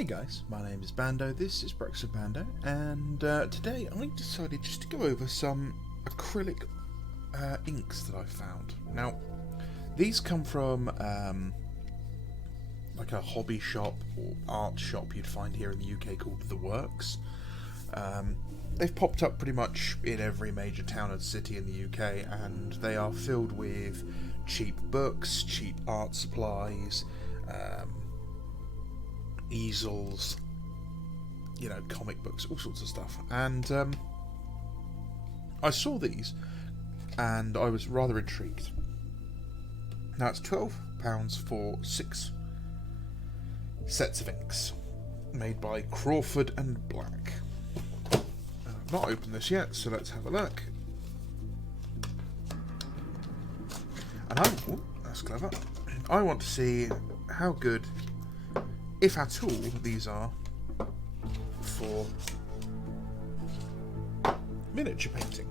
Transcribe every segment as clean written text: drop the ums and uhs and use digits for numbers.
Hey guys, my name is Bando, this is Breakfast with Bando, and today I decided just to go over some acrylic inks that I found. Now, these come from like a hobby shop or art shop you'd find here in the UK called The Works. They've popped up pretty much in every major town and city in the UK, and they are filled with cheap books, cheap art supplies, easels, comic books, all sorts of stuff. And I saw these and I was rather intrigued. Now it's £12 for 6 sets of inks made by Crawford and Black. I've not opened this yet, so let's have a look. And that's clever. I want to see how good, if at all, these are for miniature painting.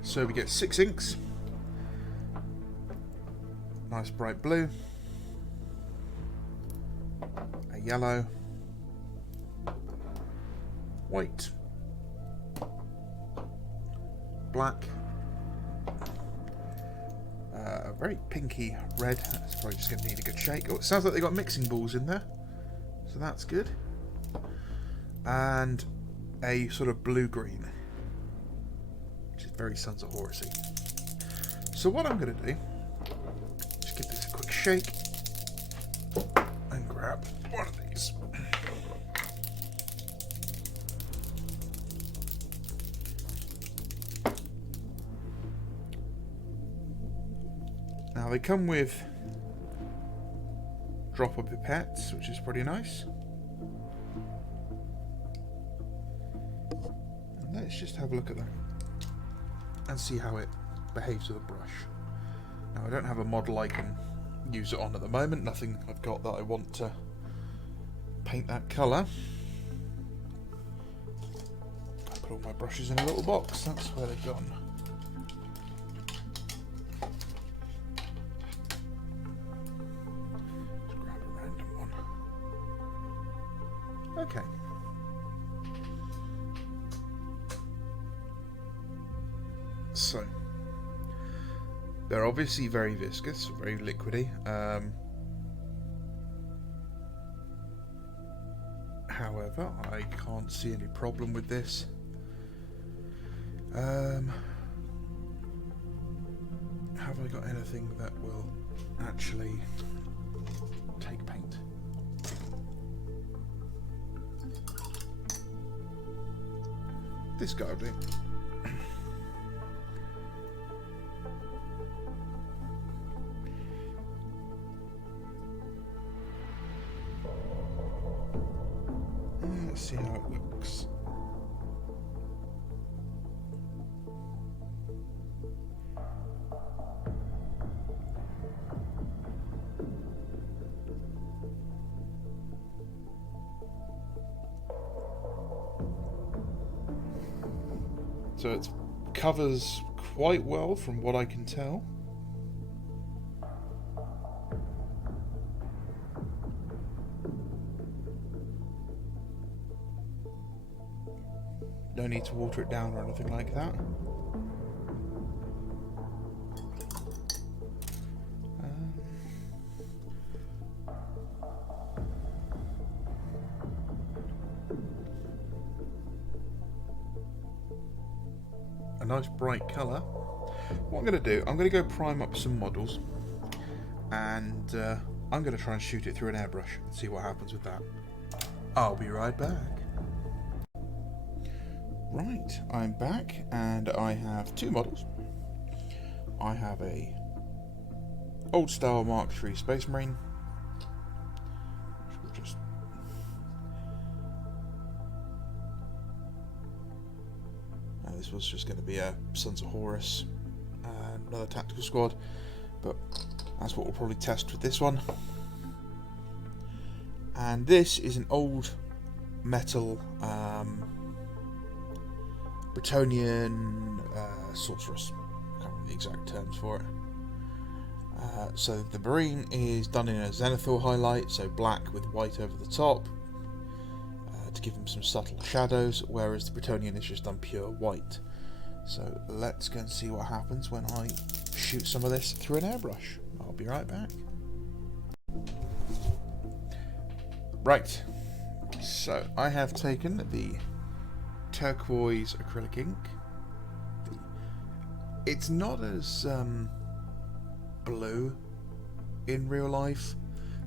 So we get 6 inks. Nice bright blue, a yellow, white, black, a very pinky red. That's probably just going to need a good shake. Oh, it sounds like they got mixing balls in there, so that's good. And a sort of blue-green, which is very Sons of Horusy. So what I'm going to do, just give this a quick shake and grab one of these. Now they come with dropper pipettes, which is pretty nice. And let's just have a look at that and see how it behaves with a brush. Now I don't have a model I can use it on at the moment, nothing I've got that I want to paint that colour. I put all my brushes in a little box, that's where they've gone. Okay. So, they're obviously very viscous, very liquidy. However, I can't see any problem with this. Have I got anything that will actually take paint? This guy will do. Let's see how it looks. So it covers quite well from what I can tell. No need to water it down or anything like that. A nice bright colour. What I'm going to do, I'm going to go prime up some models, and I'm going to try and shoot it through an airbrush and see what happens with that. I'll be right back. Right, I'm back, and I have 2 models. I have a old style Mark III Space Marine, which will just this was just going to be a Sons of Horus and another tactical squad, but that's what we'll probably test with this one. And this is an old metal Bretonian sorceress. I can't remember the exact terms for it. So the marine is done in a zenithal highlight, so black with white over the top, to give them some subtle shadows, whereas the Bretonian is just done pure white. So let's go and see what happens when I shoot some of this through an airbrush. I'll be right back. Right, so I have taken the turquoise acrylic ink. It's not as blue in real life.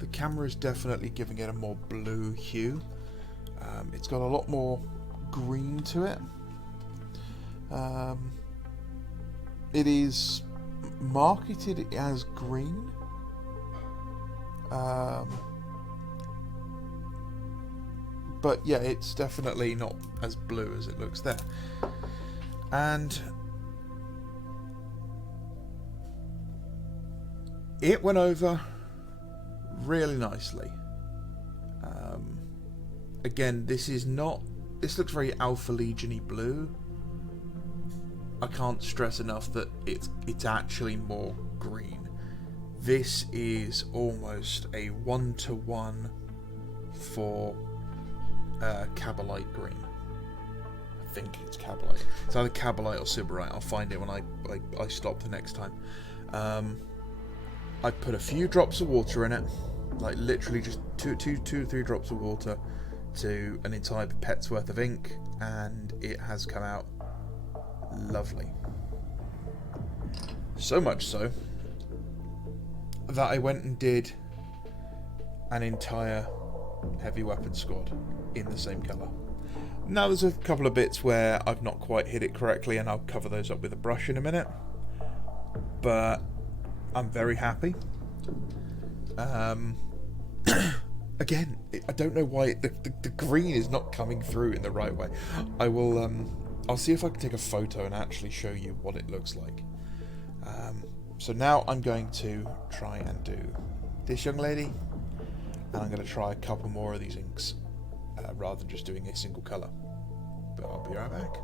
The camera is definitely giving it a more blue hue. It's got a lot more green to it. It is marketed as green. But yeah, it's definitely not as blue as it looks there. And it went over really nicely. Again, this looks very Alpha Legion-y blue. I can't stress enough that it's actually more green. This is almost a 1-to-1 for Cabalite green. I think it's Cabalite. It's either Cabalite or Sybarite. I'll find it when I stop the next time. I put a few drops of water in it, like literally just two to three drops of water to an entire pipette's worth of ink, and it has come out lovely. So much so that I went and did an entire heavy weapon squad in the same colour. Now there's a couple of bits where I've not quite hit it correctly, and I'll cover those up with a brush in a minute, but I'm very happy. Again, I don't know why the green is not coming through in the right way. I'll see if I can take a photo and actually show you what it looks like. So now I'm going to try and do this young lady, and I'm going to try a couple more of these inks rather than just doing a single colour. But I'll be right back.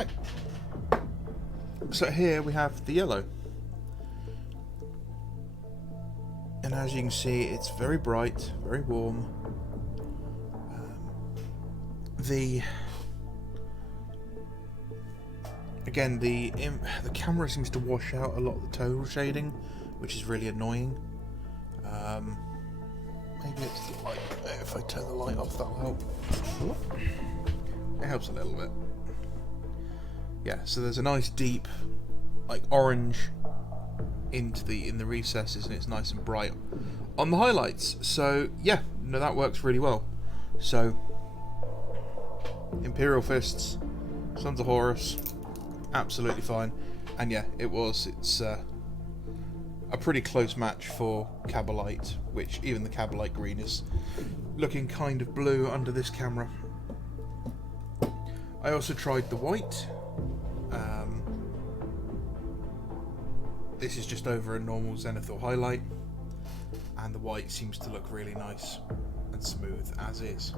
Right. So here we have the yellow. And as you can see, it's very bright, very warm. Again, the camera seems to wash out a lot of the tonal shading, which is really annoying. Maybe it's the light. If I turn the light off, that'll help. It helps a little bit. Yeah, so there's a nice deep, like, orange in the recesses, and it's nice and bright on the highlights. So yeah, no, that works really well. So Imperial Fists, Sons of Horus, absolutely fine. And yeah, it's a pretty close match for Cabalite, which even the Cabalite green is looking kind of blue under this camera. I also tried the white. This is just over a normal zenithal highlight, and the white seems to look really nice and smooth as is.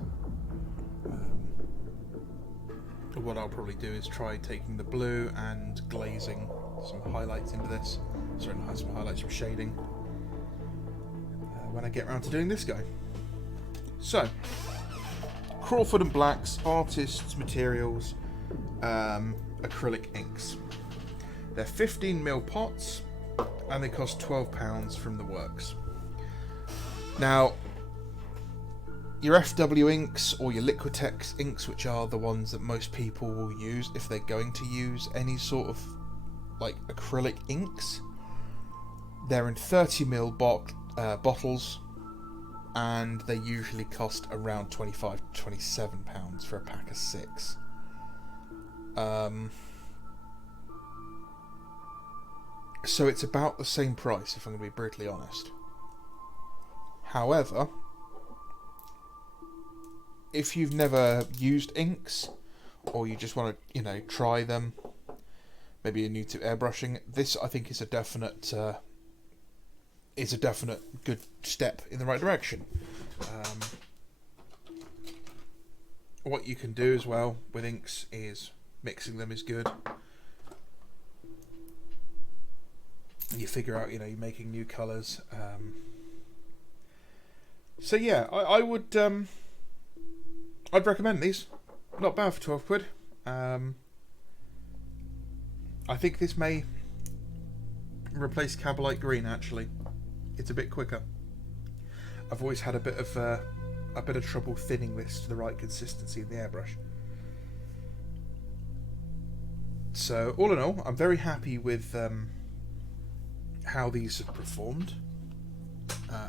What I'll probably do is try taking the blue and glazing some highlights into this. Sorry, not some highlights, some shading. When I get around to doing this guy. So, Crawford and Black's Artists Materials acrylic inks. They're 15mm pots, and they cost £12 from the works. Now, your FW inks or your Liquitex inks, which are the ones that most people will use if they're going to use any sort of like acrylic inks, they're in 30ml bottles, and they usually cost around £25 to £27 for a pack of 6. So it's about the same price, if I'm going to be brutally honest. However, if you've never used inks, or you just want to, try them, maybe you're new to airbrushing, this I think is a definite good step in the right direction. What you can do as well with inks is mixing them is good. You figure out, you're making new colours. So yeah, I would, I'd recommend these. Not bad for £12. I think this may replace Cabalite Green. Actually, it's a bit quicker. I've always had a bit of trouble thinning this to the right consistency in the airbrush. So all in all, I'm very happy with how these have performed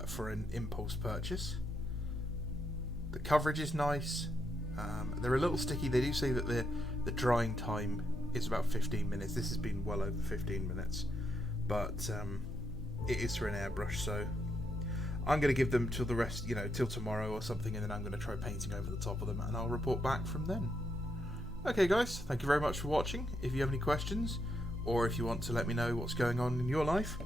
for an impulse purchase. The coverage is nice. They're a little sticky. They do say that the drying time is about 15 minutes. This has been well over 15 minutes, but it is for an airbrush, so I'm going to give them till the rest, till tomorrow or something, and then I'm going to try painting over the top of them, and I'll report back from then. Okay guys, thank you very much for watching. If you have any questions, or if you want to let me know what's going on in your life,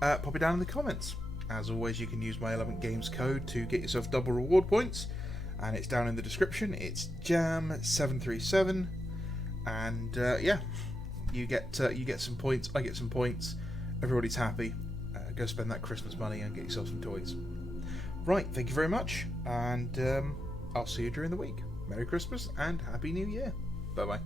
pop it down in the comments. As always, you can use my 11 Games code to get yourself double reward points, and it's down in the description. It's JAM737, and yeah, you get some points. I get some points. Everybody's happy. Go spend that Christmas money and get yourself some toys. Right, thank you very much, and I'll see you during the week. Merry Christmas and Happy New Year. Bye bye.